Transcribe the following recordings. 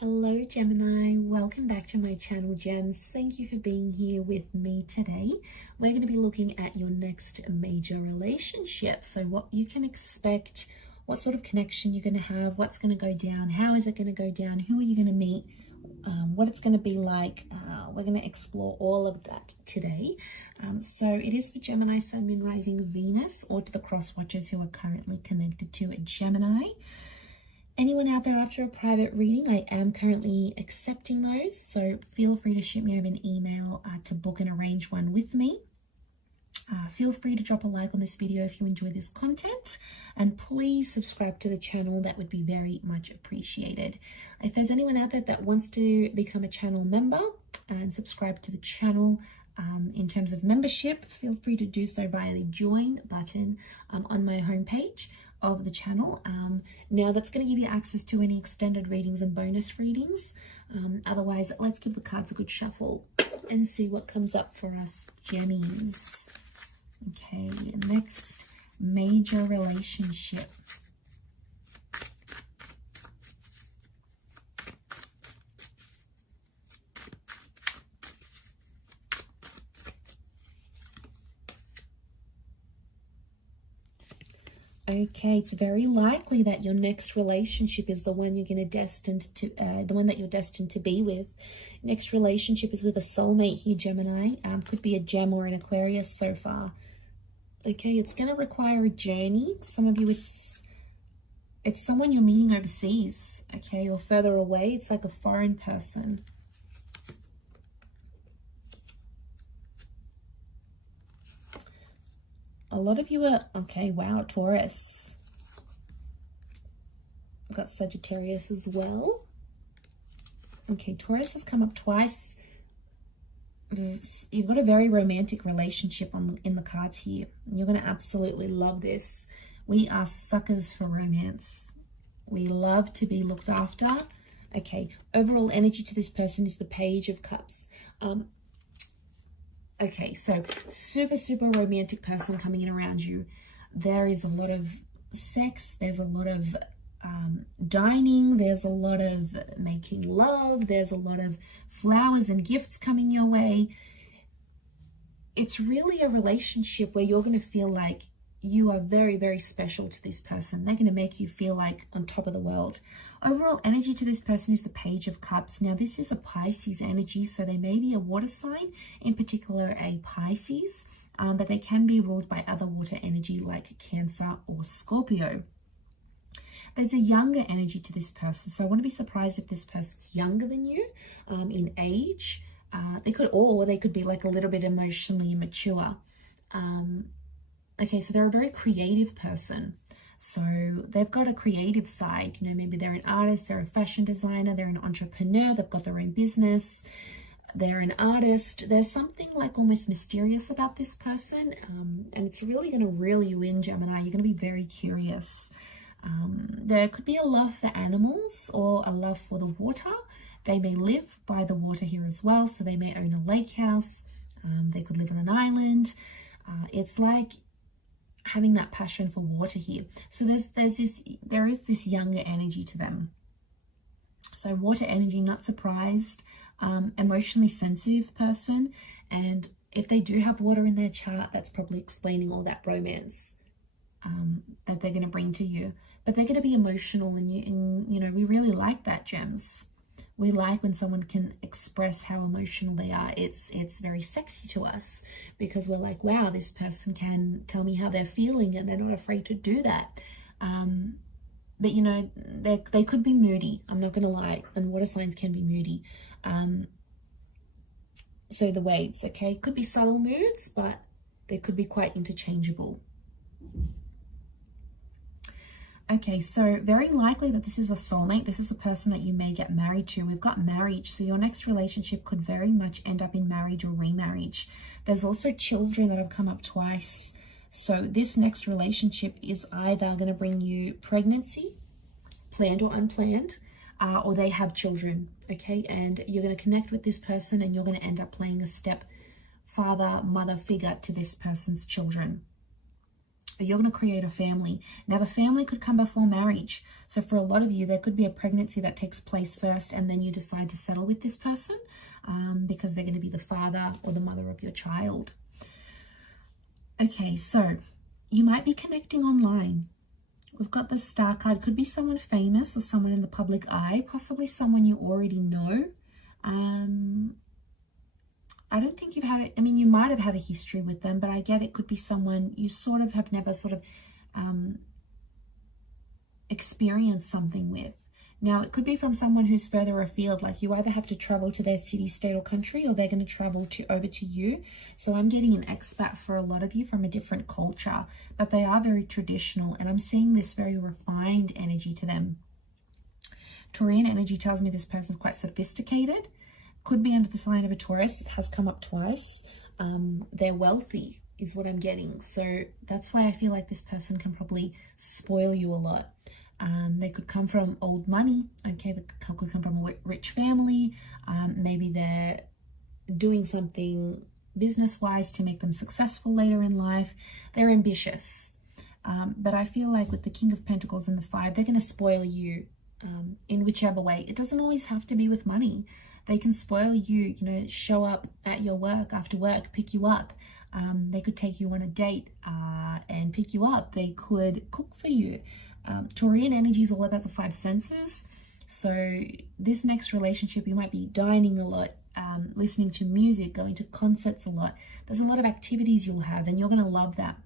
Hello Gemini, welcome back to my channel Gems. Thank you for being here with me today. We're going to be looking at your next major relationship. So what you can expect, what sort of connection you're going to have, what's going to go down, how is it going to go down, who are you going to meet, what it's going to be like. We're going to explore all of that today. So it is for Gemini, Sun, Moon, Rising, Venus, or to the cross watchers who are currently connected to a Gemini. Anyone out there after a private reading, I am currently accepting those, so feel free to shoot me over an email to book and arrange one with me. Feel free to drop a like on this video if you enjoy this content, and please subscribe to the channel. That would be very much appreciated. If there's anyone out there that wants to become a channel member and subscribe to the channel, in terms of membership, feel free to do so via the join button on my homepage of the channel. Now that's going to give you access to any extended readings and bonus readings. Otherwise, let's give the cards a good shuffle and see what comes up for us Gemmies. Okay, next major relationship. Okay, it's very likely that your next relationship is the one you're destined to be with. Next relationship is with a soulmate here, Gemini. Could be a Gem or an Aquarius so far. Okay, it's going to require a journey. Some of you, it's someone you're meeting overseas, okay, or further away. It's like a foreign person. A lot of you are, okay, wow, Taurus. I've got Sagittarius as well. Okay, Taurus has come up twice. You've got a very romantic relationship in the cards here. You're going to absolutely love this. We are suckers for romance. We love to be looked after. Okay, overall energy to this person is the Page of Cups. Okay, so super romantic person coming in around you. There is a lot of sex. There's a lot of dining. There's a lot of making love. There's a lot of flowers and gifts coming your way. It's really a relationship where you're going to feel like you are very special to this person. They're going to make you feel like on top of the world. Overall energy to this person is the Page of Cups. Now, this is a Pisces energy, so they may be a water sign, in particular a Pisces, but they can be ruled by other water energy like Cancer or Scorpio. There's a younger energy to this person, so I want to be surprised if this person's younger than you in age. They could be like a little bit emotionally immature. Okay, so they're a very creative person. So they've got a creative side, you know, maybe they're an artist, they're a fashion designer, they're an entrepreneur, they've got their own business, they're an artist. There's something like almost mysterious about this person, and it's really going to reel you in, Gemini. You're going to be very curious. There could be a love for animals or a love for the water. They may live by the water here as well, so they may own a lake house. They could live on an island. It's like having that passion for water here. So there is this younger energy to them. So water energy, not surprised, emotionally sensitive person. And if they do have water in their chart, that's probably explaining all that romance that they're going to bring to you. But they're going to be emotional, and you know, we really like that, Gems. We like when someone can express how emotional they are. It's very sexy to us because we're like, wow, this person can tell me how they're feeling and they're not afraid to do that. But, you know, they could be moody. I'm not going to lie. And water signs can be moody. So the waves, okay, could be subtle moods, but they could be quite interchangeable. Okay, so very likely that this is a soulmate. This is the person that you may get married to. We've got marriage, so your next relationship could very much end up in marriage or remarriage. There's also children that have come up twice. So this next relationship is either going to bring you pregnancy, planned or unplanned, or they have children, okay? And you're going to connect with this person and you're going to end up playing a step father, mother figure to this person's children. you're going to create a family. Now, the family could come before marriage. So for a lot of you, there could be a pregnancy that takes place first, and then you decide to settle with this person because they're going to be the father or the mother of your child. Okay, so you might be connecting online. We've got the Star card. Could be someone famous or someone in the public eye, possibly someone you already know. I don't think you've had it. I mean, you might have had a history with them, but I get it could be someone you sort of have never sort of experienced something with. Now, it could be from someone who's further afield, like you either have to travel to their city, state, or country, or they're going to travel over to you. So I'm getting an expat for a lot of you from a different culture, but they are very traditional, and I'm seeing this very refined energy to them. Taurian energy tells me this person's quite sophisticated. Could be under the sign of a Taurus. It has come up twice. They're wealthy is what I'm getting. So that's why I feel like this person can probably spoil you a lot. They could come from old money. Okay, they could come from a rich family. Maybe they're doing something business-wise to make them successful later in life. They're ambitious. But I feel like with the King of Pentacles and the Five, they're going to spoil you in whichever way. It doesn't always have to be with money. They can spoil you, you know, show up at your work after work, pick you up. They could take you on a date and pick you up. They could cook for you. Taurian energy is all about the five senses. So this next relationship, you might be dining a lot, listening to music, going to concerts a lot. There's a lot of activities you'll have, and you're going to love that.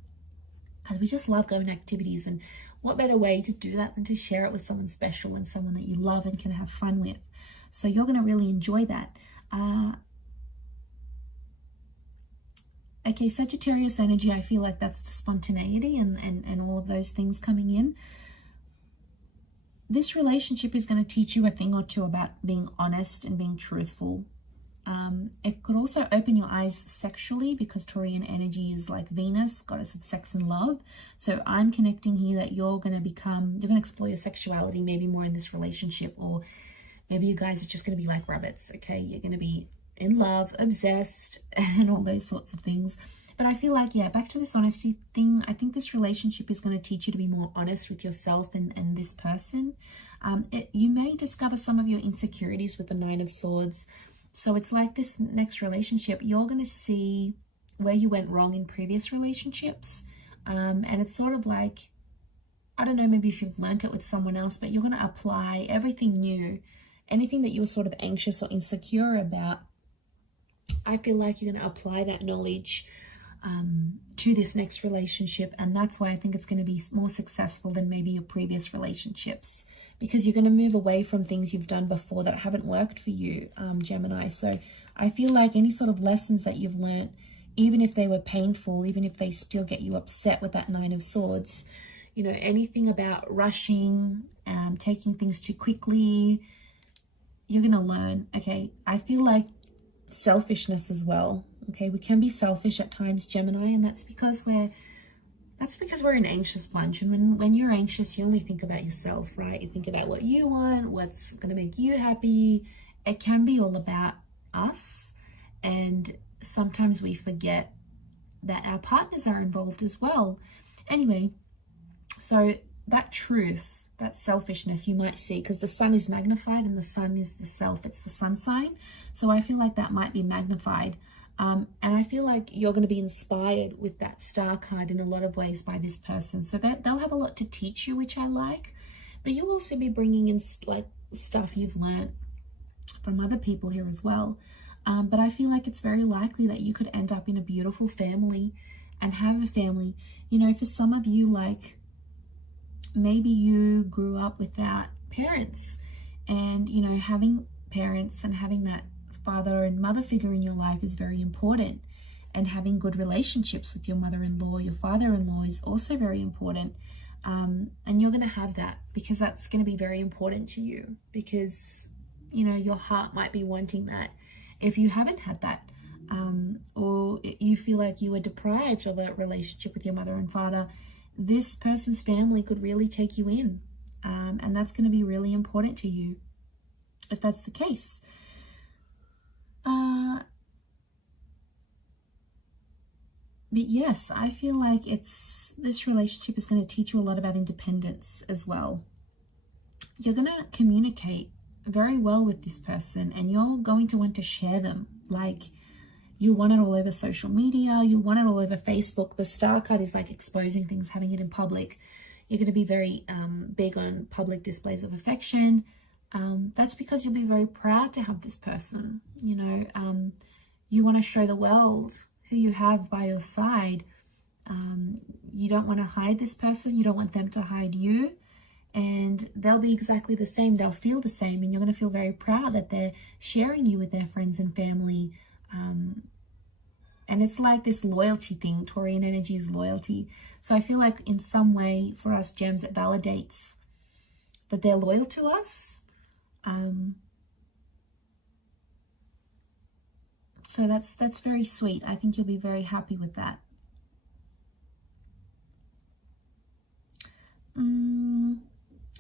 Because we just love going to activities, and what better way to do that than to share it with someone special and someone that you love and can have fun with. So you're going to really enjoy that. Okay, Sagittarius energy, I feel like that's the spontaneity and all of those things coming in. This relationship is going to teach you a thing or two about being honest and being truthful. It could also open your eyes sexually, because Taurian energy is like Venus, goddess of sex and love. So I'm connecting here that you're going to explore your sexuality maybe more in this relationship, or maybe you guys are just going to be like rabbits, okay? You're going to be in love, obsessed, and all those sorts of things. But I feel like, yeah, back to this honesty thing, I think this relationship is going to teach you to be more honest with yourself and this person. You may discover some of your insecurities with the Nine of Swords. So it's like this next relationship, you're going to see where you went wrong in previous relationships. And it's sort of like, I don't know, maybe if you've learned it with someone else, but you're going to apply everything new. Anything that you were sort of anxious or insecure about, I feel like you're going to apply that knowledge to this next relationship. And that's why I think it's going to be more successful than maybe your previous relationships, because you're going to move away from things you've done before that haven't worked for you, Gemini. So I feel like any sort of lessons that you've learned, even if they were painful, even if they still get you upset with that Nine of Swords, you know, anything about rushing, taking things too quickly, you're going to learn. Okay, I feel like selfishness as well. Okay, we can be selfish at times, Gemini, and that's because we're an anxious bunch. And when you're anxious, you only think about yourself, right? You think about what you want, what's going to make you happy. It can be all about us, and sometimes we forget that our partners are involved as well. Anyway, so that truth, that selfishness you might see, because the sun is magnified and the sun is the self, it's the sun sign. So I feel like that might be magnified. And I feel like you're going to be inspired with that Star card in a lot of ways by this person. So they'll have a lot to teach you, which I like. But you'll also be bringing in like stuff you've learned from other people here as well. But I feel like it's very likely that you could end up in a beautiful family and have a family. You know, for some of you, like maybe you grew up without parents, and, you know, having parents and having that father and mother figure in your life is very important, and having good relationships with your mother-in-law, your father-in-law is also very important. And you're going to have that, because that's going to be very important to you, because, you know, your heart might be wanting that if you haven't had that, or you feel like you were deprived of a relationship with your mother and father. This person's family could really take you in, and that's going to be really important to you if that's the case. But yes, I feel like this relationship is going to teach you a lot about independence as well. You're going to communicate very well with this person, and you're going to want to share them. Like, you'll want it all over social media, you'll want it all over Facebook. The Star card is like exposing things, having it in public. You're going to be very big on public displays of affection. That's because you'll be very proud to have this person. You know, you want to show the world who you have by your side. You don't want to hide this person. You don't want them to hide you. And they'll be exactly the same. They'll feel the same. And you're going to feel very proud that they're sharing you with their friends and family. And it's like this loyalty thing. Taurian energy is loyalty. So I feel like in some way for us gems, it validates that they're loyal to us. So that's very sweet. I think you'll be very happy with that.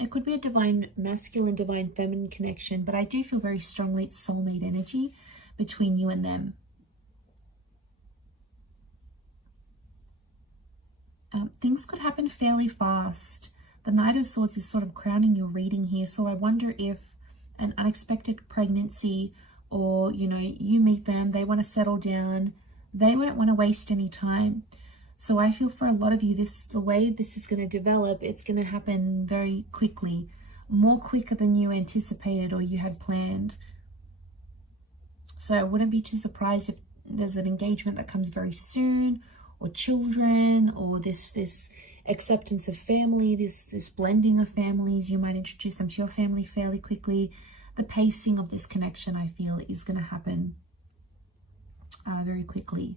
It could be a divine masculine, divine feminine connection, but I do feel very strongly it's soulmate energy between you and them. Things could happen fairly fast. The Knight of Swords is sort of crowning your reading here, so I wonder if an unexpected pregnancy, or, you know, you meet them, they want to settle down, they won't want to waste any time. So I feel for a lot of you, the way this is going to develop, it's going to happen very quickly, more quicker than you anticipated or you had planned. So I wouldn't be too surprised if there's an engagement that comes very soon, or children, or this acceptance of family, this blending of families. You might introduce them to your family fairly quickly. The pacing of this connection, I feel, is going to happen very quickly.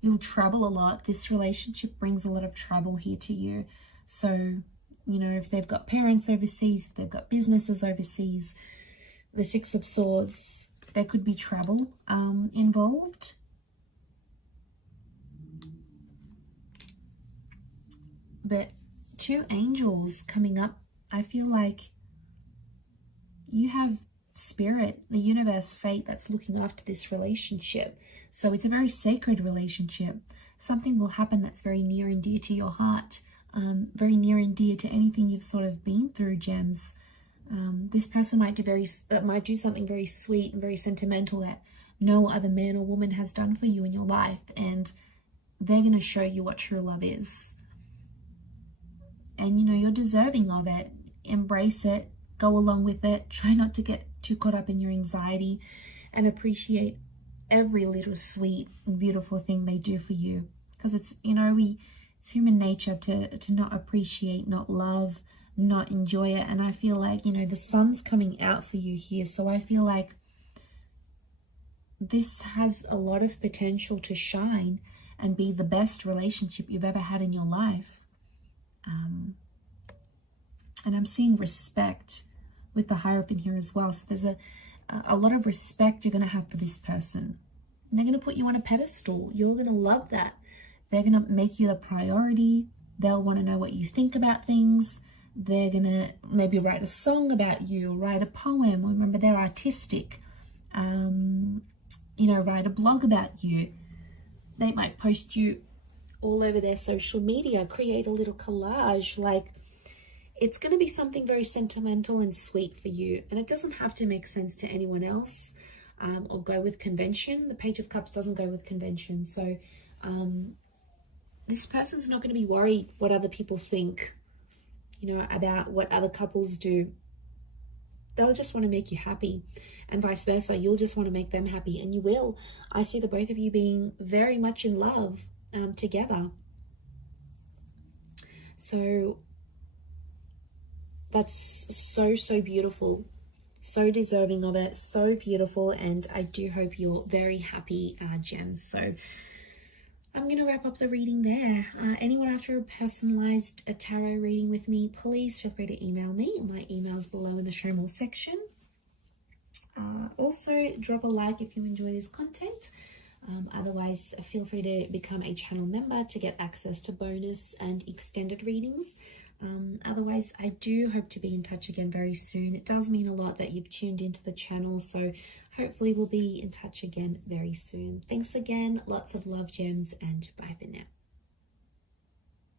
You'll travel a lot. This relationship brings a lot of travel here to you. So, you know, if they've got parents overseas, if they've got businesses overseas, the Six of Swords, there could be travel involved. But two angels coming up, I feel like you have spirit, the universe, fate that's looking after this relationship. So it's a very sacred relationship. Something will happen that's very near and dear to your heart, very near and dear to anything you've sort of been through, gems. This person might do something very sweet and very sentimental that no other man or woman has done for you in your life, and they're going to show you what true love is. And, you know, you're deserving of it. Embrace it. Go along with it. Try not to get too caught up in your anxiety, and appreciate every little sweet and beautiful thing they do for you. Because it's, you know, it's human nature to not appreciate, not love, not enjoy it. And I feel like, you know, the sun's coming out for you here. So I feel like this has a lot of potential to shine and be the best relationship you've ever had in your life. And I'm seeing respect with the Hierophant here as well. So there's a lot of respect you're going to have for this person. And they're going to put you on a pedestal. You're going to love that. They're going to make you the priority. They'll want to know what you think about things. They're going to maybe write a song about you, write a poem. Remember, they're artistic. You know, write a blog about you. They might post you all over their social media, create a little collage. Like, it's going to be something very sentimental and sweet for you. And it doesn't have to make sense to anyone else or go with convention. The Page of Cups doesn't go with convention. So this person's not going to be worried what other people think, you know, about what other couples do. They'll just want to make you happy, and vice versa. You'll just want to make them happy, and you will. I see the both of you being very much in love together. So that's so beautiful, so deserving of it, so beautiful. And I do hope you're very happy, gems. So I'm going to wrap up the reading there. Anyone after a personalized tarot reading with me, please feel free to email me. My email's below in the show more section. Also, drop a like if you enjoy this content. Otherwise, feel free to become a channel member to get access to bonus and extended readings. Otherwise, I do hope to be in touch again very soon. It does mean a lot that you've tuned into the channel, so hopefully we'll be in touch again very soon. Thanks again, lots of love, gems, and bye for now.